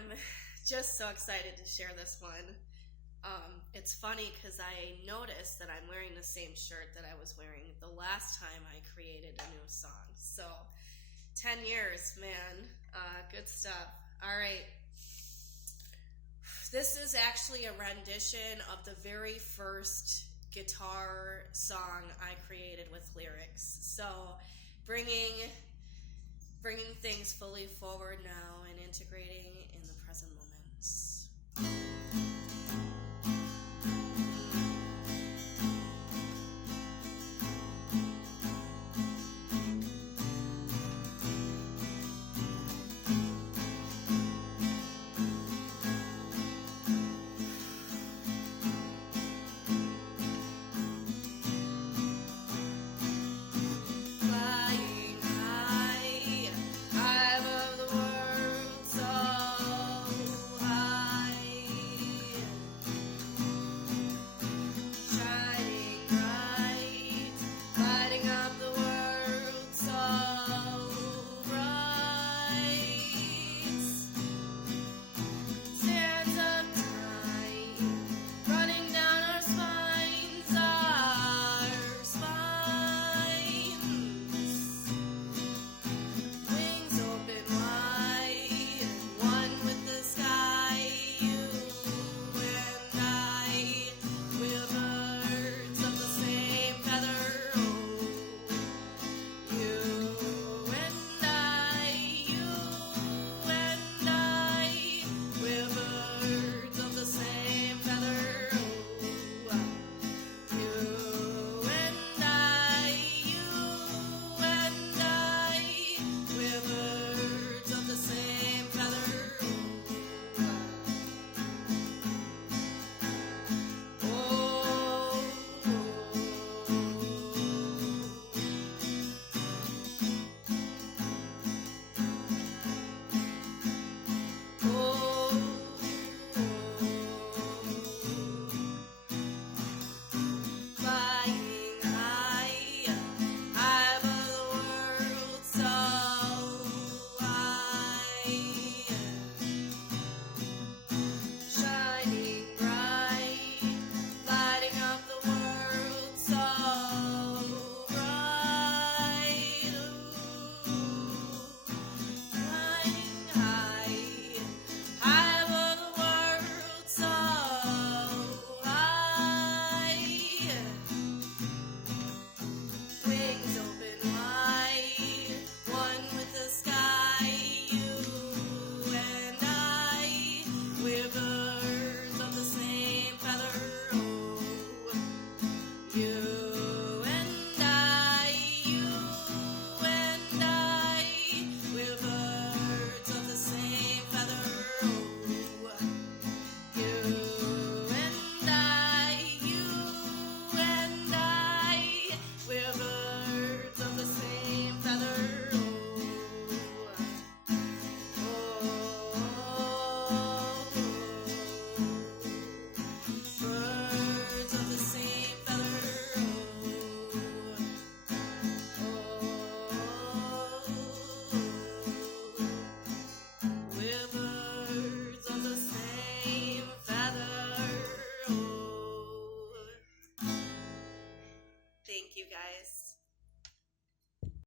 am just so excited to share this one. It's funny because I noticed that I'm wearing the same shirt that I was wearing the last time I created a new song. So, 10 years, man. Good stuff. All right. This is actually a rendition of the very first guitar song I created with lyrics. So, bringing things fully forward now and integrating in the present moment.